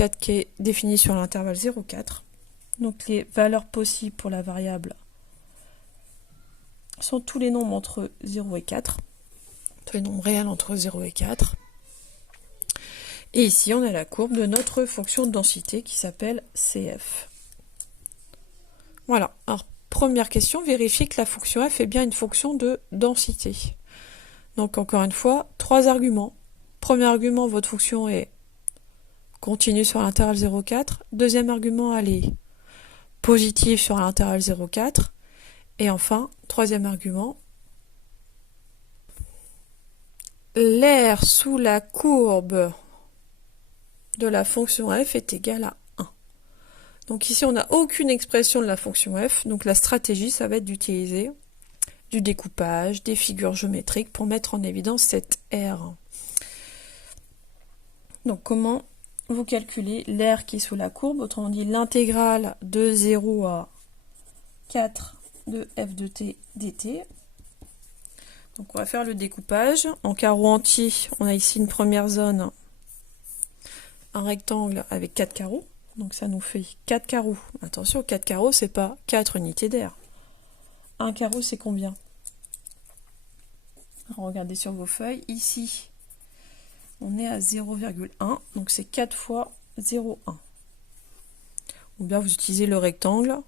4 qui est définie sur l'intervalle 0,4. Donc les valeurs possibles pour la variable sont tous les nombres entre 0 et 4. Tous les nombres réels entre 0 et 4. Et ici, on a la courbe de notre fonction de densité qui s'appelle CF. Voilà. Alors, première question, vérifiez que la fonction f est bien une fonction de densité. Donc, encore une fois, 3 arguments. Premier argument, votre fonction est continue sur l'intervalle 0,4. Deuxième argument, elle est positive sur l'intervalle 0,4. Et enfin, troisième argument, l'aire sous la courbe de la fonction f est égale à 1. Donc ici, on n'a aucune expression de la fonction f. Donc la stratégie, ça va être d'utiliser du découpage, des figures géométriques pour mettre en évidence cette aire. Donc comment vous calculez l'aire qui est sous la courbe? Autrement dit, l'intégrale de 0 à 4 de f de t dt. Donc on va faire le découpage. En carreau entier, on a ici une première zone, un rectangle avec 4 carreaux. Donc ça nous fait 4 carreaux. Attention, 4 carreaux, c'est pas 4 unités d'aire. Un carreau, c'est combien? Regardez sur vos feuilles. Ici, on est à 0,1. Donc c'est 4 fois 0,1. Ou bien vous utilisez le rectangle,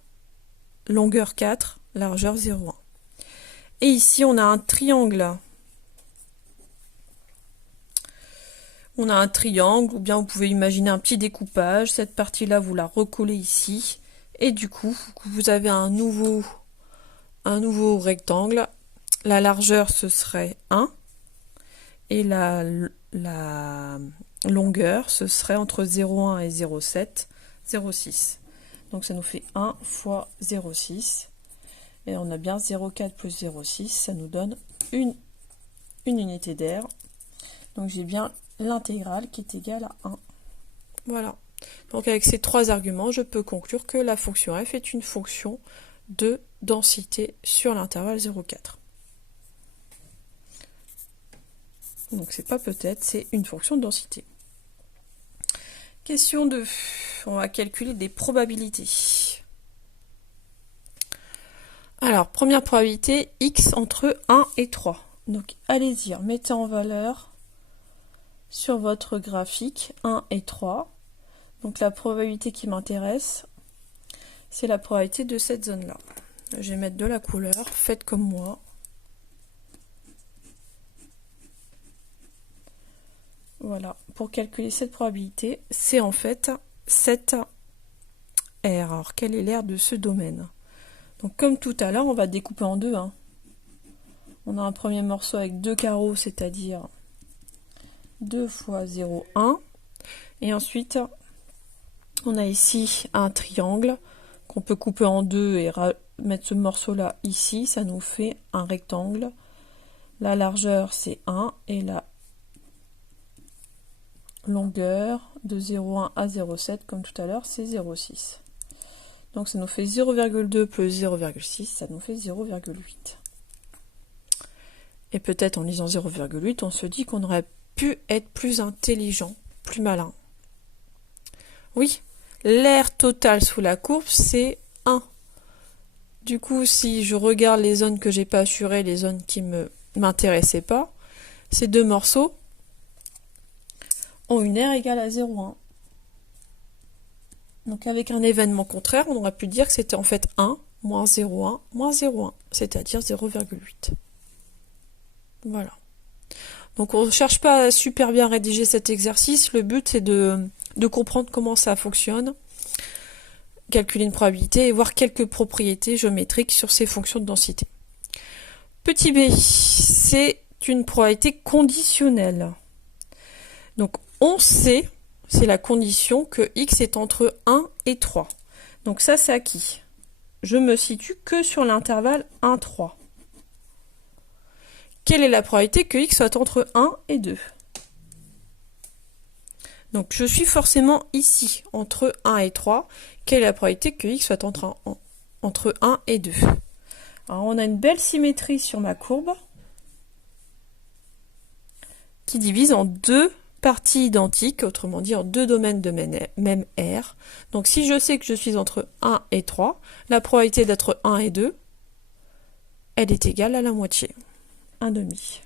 longueur 4, largeur 0,1. Et ici, on a un triangle. On a un triangle, ou bien vous pouvez imaginer un petit découpage. Cette partie-là, vous la recollez ici. Et du coup, vous avez un nouveau rectangle. La largeur, ce serait 1. Et la longueur, ce serait entre 0,1 et 0,7, 0,6. Donc ça nous fait 1 fois 0,6. Et on a bien 0,4 plus 0,6, ça nous donne une unité d'aire. Donc j'ai bien l'intégrale qui est égale à 1. Voilà. Donc avec ces trois arguments, je peux conclure que la fonction f est une fonction de densité sur l'intervalle 0,4. Donc c'est pas peut-être, c'est une fonction de densité. Question 2. On va calculer des probabilités. Alors, première probabilité, x entre 1 et 3. Donc, allez-y, mettez en valeur sur votre graphique 1 et 3. Donc, la probabilité qui m'intéresse, c'est la probabilité de cette zone-là. Je vais mettre de la couleur, faites comme moi. Voilà, pour calculer cette probabilité, c'est en fait cette R. Alors, quelle est l'aire de ce domaine? Donc comme tout à l'heure, on va découper en deux. On a un premier morceau avec 2 carreaux, c'est-à-dire 2 fois 0,1. Et ensuite, on a ici un triangle qu'on peut couper en deux et mettre ce morceau-là ici. Ça nous fait un rectangle. La largeur, c'est 1 et la longueur de 0,1 à 0,7, comme tout à l'heure, c'est 0,6. Donc ça nous fait 0,2 plus 0,6, ça nous fait 0,8. Et peut-être en lisant 0,8, on se dit qu'on aurait pu être plus intelligent, plus malin. Oui, l'aire totale sous la courbe, c'est 1. Du coup, si je regarde les zones que j'ai pas assurées, les zones qui ne m'intéressaient pas, ces deux morceaux ont une aire égale à 0,1. Donc avec un événement contraire, on aurait pu dire que c'était en fait 1, moins 0,1, moins 0,1, c'est-à-dire 0,8. Voilà. Donc on ne cherche pas à super bien rédiger cet exercice, le but c'est de comprendre comment ça fonctionne, calculer une probabilité et voir quelques propriétés géométriques sur ces fonctions de densité. Petit b, c'est une probabilité conditionnelle. Donc on sait, c'est la condition que x est entre 1 et 3. Donc ça, c'est acquis. Je me situe que sur l'intervalle 1, 3. Quelle est la probabilité que x soit entre 1 et 2? Donc je suis forcément ici, entre 1 et 3. Quelle est la probabilité que x soit entre 1 et 2? Alors on a une belle symétrie sur ma courbe qui divise en deux parties identiques, autrement dit en deux domaines de même R. Donc si je sais que je suis entre 1 et 3, la probabilité d'être 1 et 2, elle est égale à la moitié, 1 demi.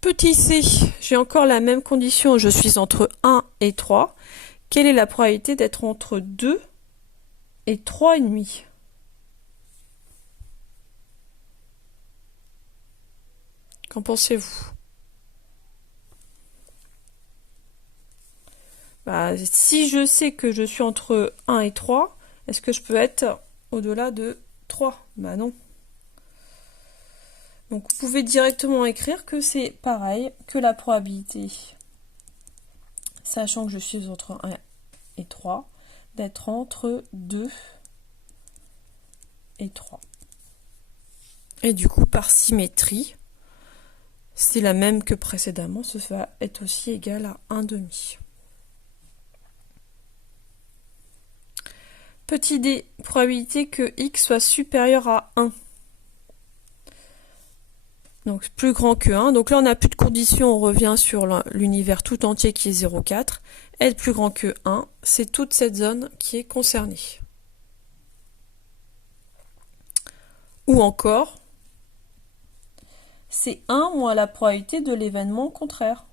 Petit c, j'ai encore la même condition, je suis entre 1 et 3. Quelle est la probabilité d'être entre 2 et 3,5? Qu'en pensez-vous? Bah, si je sais que je suis entre 1 et 3, est-ce que je peux être au-delà de 3? Bah non. Donc vous pouvez directement écrire que c'est pareil que la probabilité, sachant que je suis entre 1 et 3, d'être entre 2 et 3. Et du coup, par symétrie, c'est la même que précédemment, ce va être aussi égal à 1 demi. Petit d, probabilité que x soit supérieur à 1. Donc plus grand que 1. Donc là, on n'a plus de condition, on revient sur l'univers tout entier qui est 0,4. Être plus grand que 1, c'est toute cette zone qui est concernée. Ou encore, c'est 1 moins la probabilité de l'événement contraire.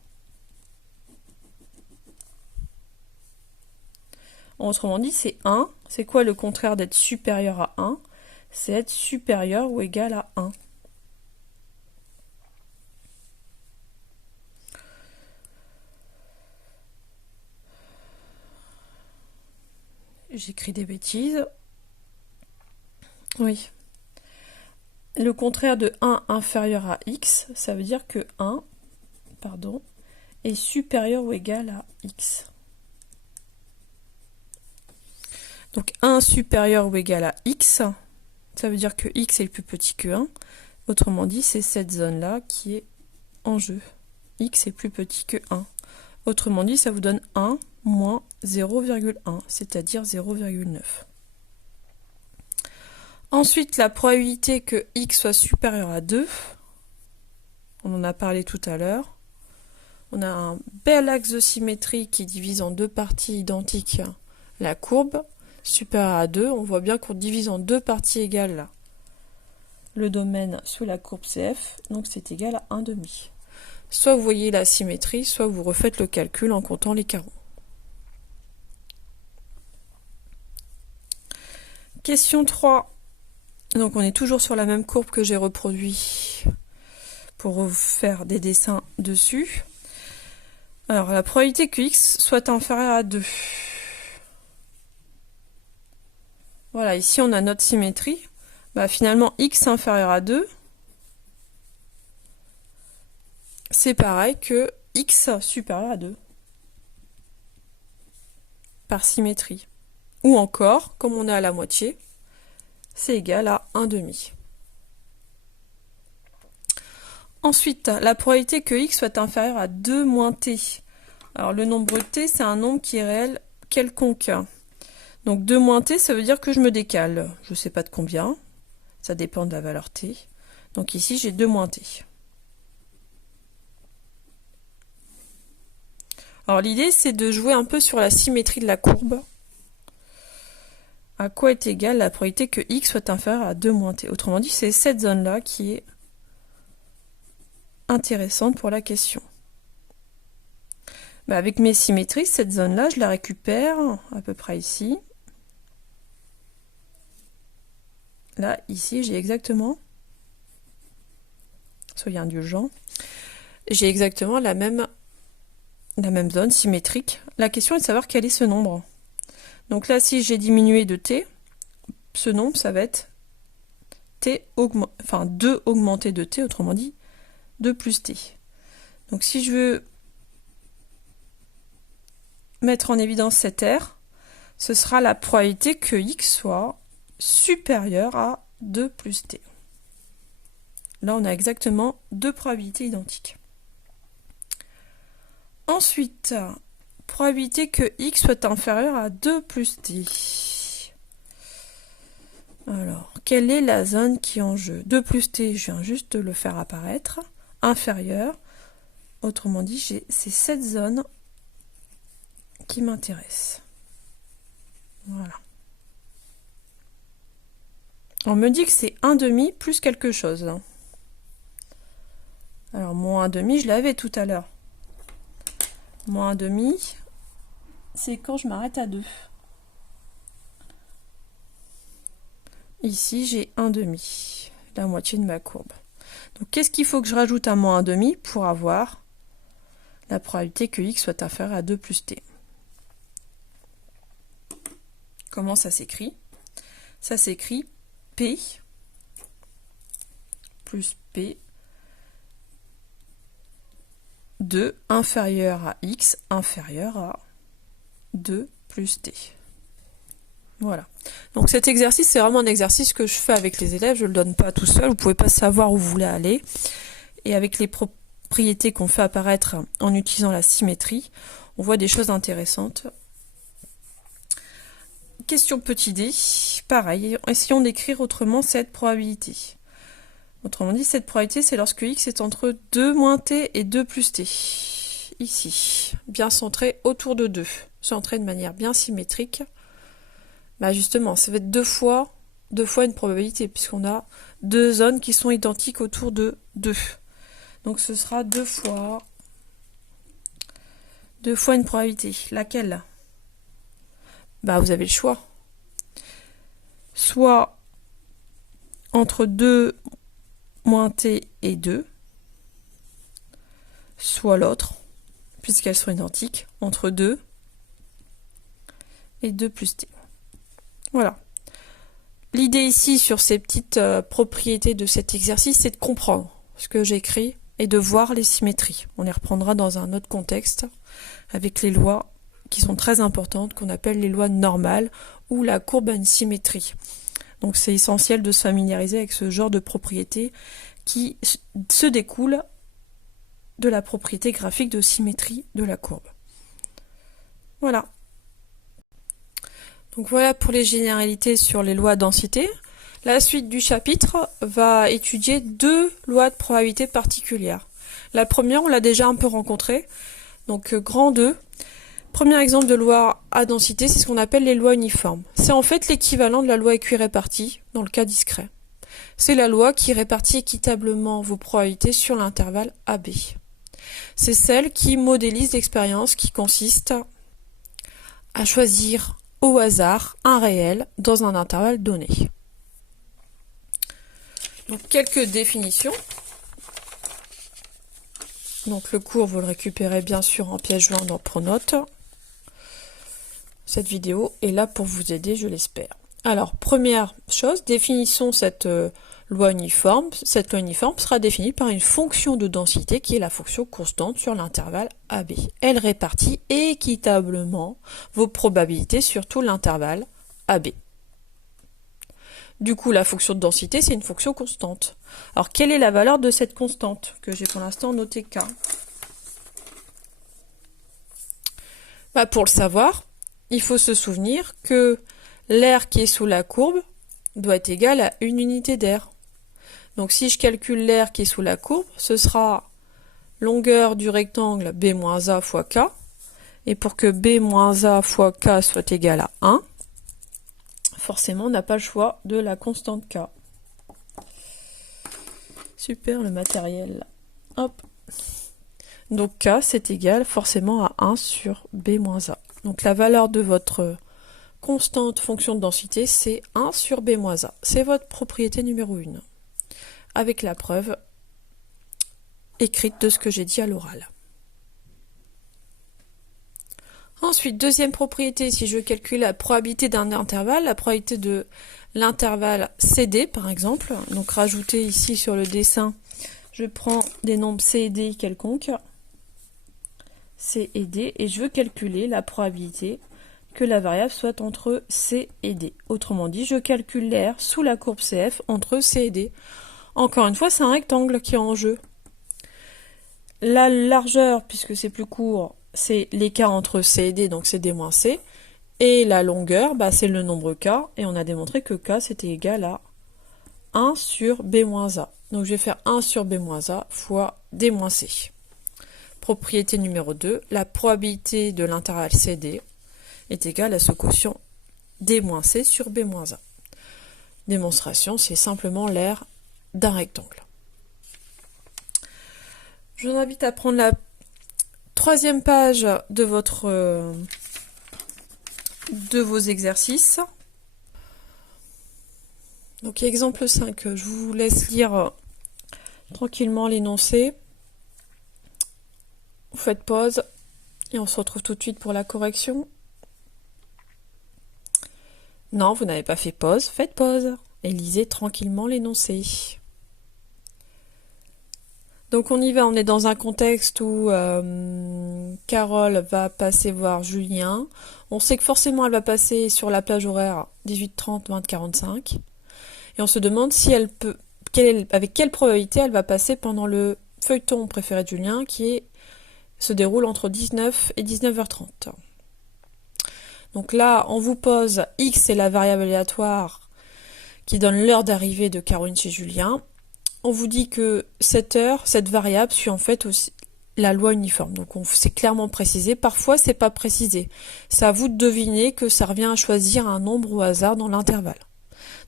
Autrement dit, c'est 1. C'est quoi le contraire d'être supérieur à 1? C'est être supérieur ou égal à 1. J'écris des bêtises. Oui. Le contraire de 1 inférieur à x, ça veut dire que 1, est supérieur ou égal à x. Donc 1 supérieur ou égal à x, ça veut dire que x est plus petit que 1. Autrement dit, c'est cette zone-là qui est en jeu. X est plus petit que 1. Autrement dit, ça vous donne 1 moins 0,1, c'est-à-dire 0,9. Ensuite, la probabilité que x soit supérieur à 2, on en a parlé tout à l'heure. On a un bel axe de symétrie qui divise en deux parties identiques la courbe. Supérieur à 2, on voit bien qu'on divise en deux parties égales là, le domaine sous la courbe CF, donc c'est égal à 1 demi. Soit vous voyez la symétrie, soit vous refaites le calcul en comptant les carreaux. Question 3. Donc on est toujours sur la même courbe que j'ai reproduit pour faire des dessins dessus. Alors la probabilité que x soit inférieur à 2. Voilà, ici on a notre symétrie. Bah, finalement, x inférieur à 2, c'est pareil que x supérieur à 2. Par symétrie. Ou encore, comme on est à la moitié, c'est égal à 1 demi. Ensuite, la probabilité que x soit inférieur à 2 moins t. Alors le nombre t, c'est un nombre qui est réel quelconque. Donc 2 moins t, ça veut dire que je me décale. Je ne sais pas de combien. Ça dépend de la valeur t. Donc ici, j'ai 2 moins t. Alors l'idée, c'est de jouer un peu sur la symétrie de la courbe. À quoi est égale la probabilité que x soit inférieur à 2 moins t. Autrement dit, c'est cette zone-là qui est intéressante pour la question. Bah, avec mes symétries, cette zone-là, je la récupère à peu près ici. Là, ici, j'ai exactement, soyez indulgents, j'ai exactement la même zone symétrique. La question est de savoir quel est ce nombre. Donc là, si j'ai diminué de t, ce nombre, ça va être t 2 augmenté de t, autrement dit 2 plus t. Donc si je veux mettre en évidence cette R, ce sera la probabilité que x soit supérieur à 2 plus t. Là, on a exactement deux probabilités identiques. Ensuite, probabilité que x soit inférieur à 2 plus t. Alors, quelle est la zone qui est en jeu? 2 plus t, je viens juste de le faire apparaître. Inférieur. Autrement dit, c'est cette zone qui m'intéresse. Voilà. On me dit que c'est 1,5 plus quelque chose. Alors, moins 1,5, je l'avais tout à l'heure. Moins 1,5, c'est quand je m'arrête à 2. Ici, j'ai 1,5, la moitié de ma courbe. Donc, qu'est-ce qu'il faut que je rajoute à moins 1,5 pour avoir la probabilité que x soit inférieur à 2 plus t? Comment ça s'écrit? Ça s'écrit P plus P de inférieur à x inférieur à 2 plus t. Voilà. Donc cet exercice, c'est vraiment un exercice que je fais avec les élèves, je ne le donne pas tout seul, vous ne pouvez pas savoir où vous voulez aller. Et avec les propriétés qu'on fait apparaître en utilisant la symétrie, on voit des choses intéressantes. Question petit d, pareil, essayons d'écrire autrement cette probabilité. Autrement dit, cette probabilité, c'est lorsque x est entre 2 moins t et 2 plus t. Ici, bien centré autour de 2, centré de manière bien symétrique. Bah justement, ça va être deux fois une probabilité, puisqu'on a deux zones qui sont identiques autour de 2. Donc ce sera deux fois une probabilité. Laquelle? Bah vous avez le choix. Soit entre 2 moins t et 2, soit l'autre, puisqu'elles sont identiques, entre 2 et 2 plus t. Voilà. L'idée ici sur ces petites propriétés de cet exercice, c'est de comprendre ce que j'écris et de voir les symétries. On les reprendra dans un autre contexte avec les lois qui sont très importantes, qu'on appelle les lois normales ou la courbe à une symétrie. Donc c'est essentiel de se familiariser avec ce genre de propriétés qui se découlent de la propriété graphique de symétrie de la courbe. Voilà. Donc voilà pour les généralités sur les lois de densité. La suite du chapitre va étudier deux lois de probabilité particulières. La première, on l'a déjà un peu rencontrée, donc grand 2. Premier exemple de loi à densité, c'est ce qu'on appelle les lois uniformes. C'est en fait l'équivalent de la loi équirépartie dans le cas discret. C'est la loi qui répartit équitablement vos probabilités sur l'intervalle AB. C'est celle qui modélise l'expérience qui consiste à choisir au hasard un réel dans un intervalle donné. Donc quelques définitions. Donc le cours, vous le récupérez bien sûr en pièce jointe dans Pronote. Cette vidéo est là pour vous aider, je l'espère. Alors, première chose, définissons cette loi uniforme. Cette loi uniforme sera définie par une fonction de densité qui est la fonction constante sur l'intervalle AB. Elle répartit équitablement vos probabilités sur tout l'intervalle AB. Du coup, la fonction de densité, c'est une fonction constante. Alors, quelle est la valeur de cette constante que j'ai pour l'instant notée K? Bah, pour le savoir, il faut se souvenir que l'air qui est sous la courbe doit être égal à une unité d'air. Donc si je calcule l'air qui est sous la courbe, ce sera longueur du rectangle b moins a fois k. Et pour que b moins a fois k soit égal à 1, forcément on n'a pas le choix de la constante k. Super le matériel. Hop. Donc k c'est égal forcément à 1 sur b moins a. Donc la valeur de votre constante fonction de densité, c'est 1 sur b moins a. C'est votre propriété numéro 1. Avec la preuve écrite de ce que j'ai dit à l'oral. Ensuite, deuxième propriété, si je calcule la probabilité d'un intervalle, la probabilité de l'intervalle CD par exemple, donc rajouter ici sur le dessin, je prends des nombres C et D quelconques, C et D, et je veux calculer la probabilité que la variable soit entre C et D. Autrement dit, je calcule l'air sous la courbe CF entre C et D. Encore une fois, c'est un rectangle qui est en jeu. La largeur, puisque c'est plus court, c'est l'écart entre C et D, donc c'est D moins C. Et la longueur, bah, c'est le nombre K, et on a démontré que K c'était égal à 1 sur B-A. Donc je vais faire 1 sur B-A fois D-C. Propriété numéro 2, la probabilité de l'intervalle CD est égale à ce quotient D-C sur B-A. Démonstration, c'est simplement l'aire d'un rectangle. Je vous invite à prendre la 3e page de vos exercices. Donc exemple 5, je vous laisse lire tranquillement l'énoncé. Vous faites pause et on se retrouve tout de suite pour la correction. Non, vous n'avez pas fait pause, faites pause et lisez tranquillement l'énoncé. Donc on y va, on est dans un contexte où Carole va passer voir Julien. On sait que forcément elle va passer sur la plage horaire 18h30, 20h45. Et on se demande si elle peut, avec quelle probabilité elle va passer pendant le feuilleton préféré de Julien qui se déroule entre 19 et 19h30. Donc là, on vous pose X, c'est la variable aléatoire qui donne l'heure d'arrivée de Caroline chez Julien. On vous dit que cette heure, cette variable suit en fait aussi la loi uniforme. Donc c'est clairement précisé. Parfois, c'est pas précisé. C'est à vous de deviner que ça revient à choisir un nombre au hasard dans l'intervalle.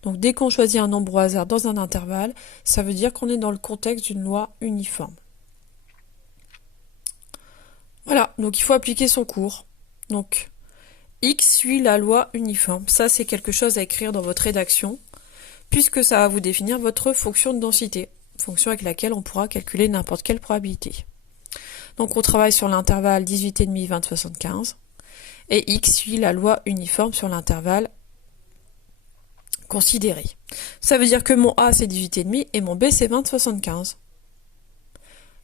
Donc dès qu'on choisit un nombre au hasard dans un intervalle, ça veut dire qu'on est dans le contexte d'une loi uniforme. Voilà, donc il faut appliquer son cours. Donc X suit la loi uniforme. Ça, c'est quelque chose à écrire dans votre rédaction, puisque ça va vous définir votre fonction de densité, fonction avec laquelle on pourra calculer n'importe quelle probabilité. Donc on travaille sur l'intervalle 18,5, 20, 75, et X suit la loi uniforme sur l'intervalle considéré. Ça veut dire que mon A c'est 18,5 et mon B c'est 20, 75.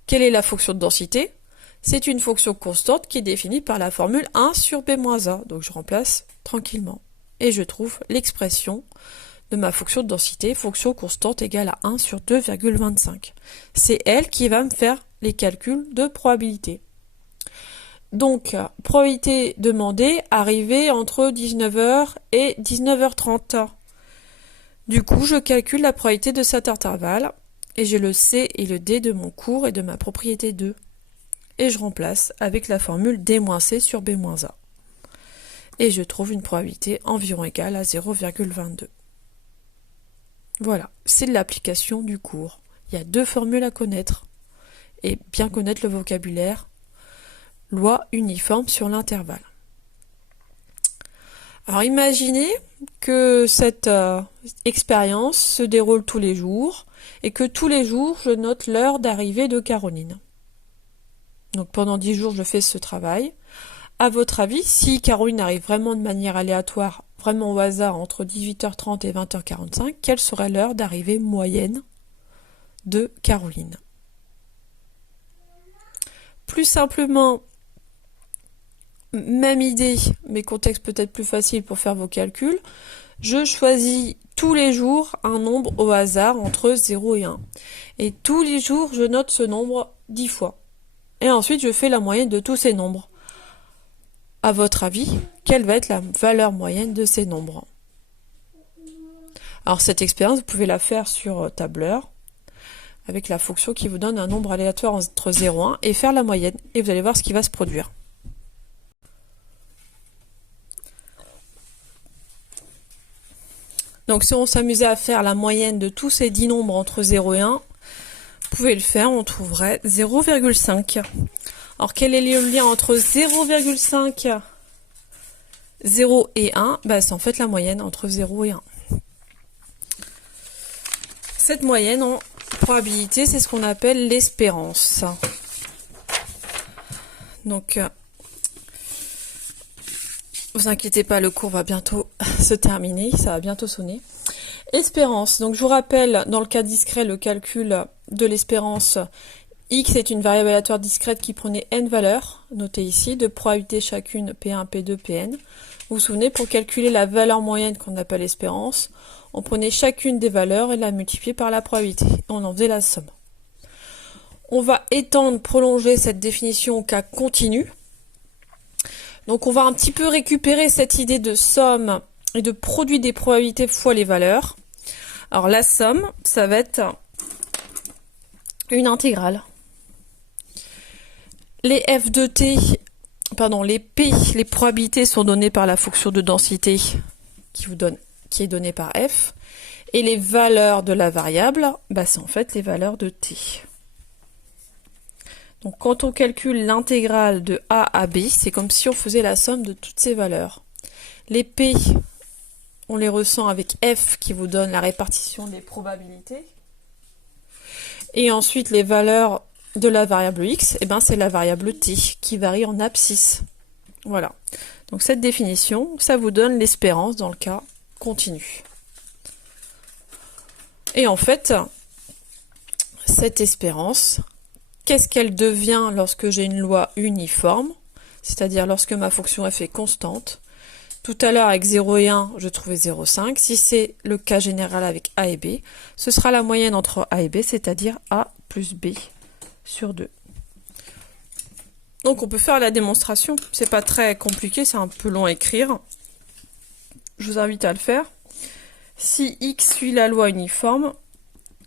Quelle est la fonction de densité ? C'est une fonction constante qui est définie par la formule 1 sur B-A. Donc je remplace tranquillement. Et je trouve l'expression de ma fonction de densité, fonction constante égale à 1 sur 2,25. C'est elle qui va me faire les calculs de probabilité. Donc, probabilité demandée, arrivée entre 19h et 19h30. Du coup, je calcule la probabilité de cet intervalle, et j'ai le C et le D de mon cours et de ma propriété 2. Et je remplace avec la formule D-C sur B-A. Et je trouve une probabilité environ égale à 0,22. Voilà, c'est l'application du cours. Il y a 2 formules à connaître. Et bien connaître le vocabulaire. Loi uniforme sur l'intervalle. Alors imaginez que cette expérience se déroule tous les jours et que tous les jours je note l'heure d'arrivée de Caroline. Donc pendant 10 jours je fais ce travail. À votre avis, si Caroline arrive vraiment de manière aléatoire, vraiment au hasard entre 18h30 et 20h45, quelle serait l'heure d'arrivée moyenne de Caroline ? Plus simplement, même idée, mais contexte peut-être plus facile pour faire vos calculs, je choisis tous les jours un nombre au hasard entre 0 et 1. Et tous les jours, je note ce nombre 10 fois. Et ensuite, je fais la moyenne de tous ces nombres. À votre avis, quelle va être la valeur moyenne de ces nombres ? Alors cette expérience, vous pouvez la faire sur tableur, avec la fonction qui vous donne un nombre aléatoire entre 0 et 1, et faire la moyenne, et vous allez voir ce qui va se produire. Donc si on s'amusait à faire la moyenne de tous ces 10 nombres entre 0 et 1, vous pouvez le faire, on trouverait 0,5. Alors quel est le lien entre 0,5, 0 et 1 ? C'est en fait la moyenne entre 0 et 1. Cette moyenne en probabilité, c'est ce qu'on appelle l'espérance. Donc, vous inquiétez pas, le cours va bientôt se terminer, ça va bientôt sonner. Espérance, donc je vous rappelle, dans le cas discret, le calcul de l'espérance, X est une variable aléatoire discrète qui prenait n valeurs, notées ici, de probabilité chacune P1, P2, Pn. Vous vous souvenez, pour calculer la valeur moyenne qu'on appelle espérance, on prenait chacune des valeurs et la multipliait par la probabilité. On en faisait la somme. On va étendre, prolonger cette définition au cas continu. Donc on va un petit peu récupérer cette idée de somme et de produit des probabilités fois les valeurs. Alors la somme, ça va être une intégrale. Les f de t, pardon, les p, les probabilités sont données par la fonction de densité qui est donnée par f. Et les valeurs de la variable, bah, c'est en fait les valeurs de t. Donc quand on calcule l'intégrale de a à b, c'est comme si on faisait la somme de toutes ces valeurs. Les p, on les ressent avec f qui vous donne la répartition des probabilités. Et ensuite les valeurs de la variable x, eh ben, c'est la variable t qui varie en abscisse. Voilà. Donc cette définition, ça vous donne l'espérance dans le cas continu. Et en fait, cette espérance, qu'est-ce qu'elle devient lorsque j'ai une loi uniforme, c'est-à-dire lorsque ma fonction f est constante. Tout à l'heure avec 0 et 1, je trouvais 0,5. Si c'est le cas général avec a et b, ce sera la moyenne entre a et b, c'est-à-dire a plus b sur 2. Donc on peut faire la démonstration. C'est pas très compliqué, c'est un peu long à écrire. Je vous invite à le faire. Si x suit la loi uniforme,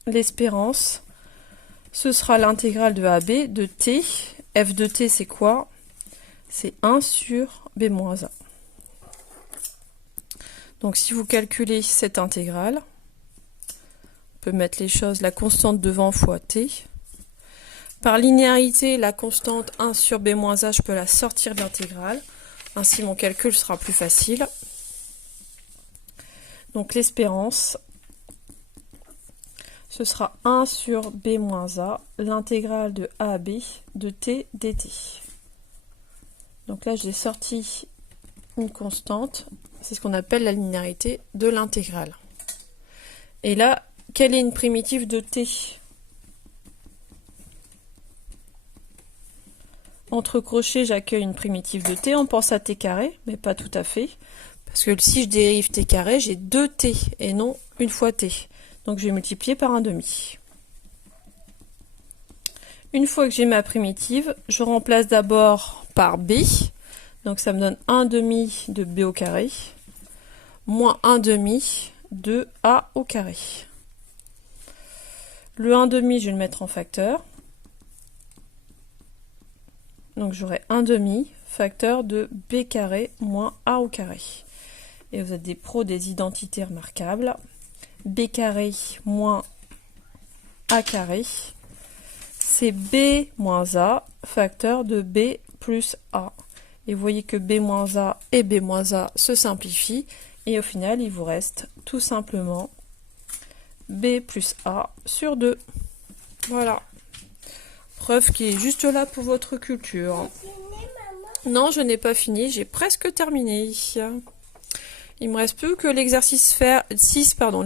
l'espérance, ce sera l'intégrale de AB de t. F de t, c'est quoi? C'est 1 sur b moins 1. Donc si vous calculez cette intégrale, on peut mettre les choses, la constante devant fois t. Par linéarité, la constante 1 sur b moins a, je peux la sortir d'intégrale. Ainsi, mon calcul sera plus facile. Donc l'espérance, ce sera 1 sur b moins a, l'intégrale de a à b de t dt. Donc là, j'ai sorti une constante. C'est ce qu'on appelle la linéarité de l'intégrale. Et là, quelle est une primitive de t? Entre crochets, j'accueille une primitive de t. On pense à t carré, mais pas tout à fait. Parce que si je dérive t carré, j'ai 2t et non une fois t. Donc je vais multiplier par 1/2. Une fois que j'ai ma primitive, je remplace d'abord par b. Donc ça me donne 1/2 de b au carré, moins 1/2 de a au carré. Le 1/2, je vais le mettre en facteur. Donc j'aurai 1/2 facteur de b carré moins a au carré. Et vous êtes des pros des identités remarquables. B carré moins A carré, c'est B moins A facteur de B plus A. Et vous voyez que B moins A et B moins A se simplifient. Et au final, il vous reste tout simplement B plus A sur 2. Voilà. Preuve qui est juste là pour votre culture. Non, je n'ai pas fini, j'ai presque terminé. Il me reste plus que l'exercice 6, pardon.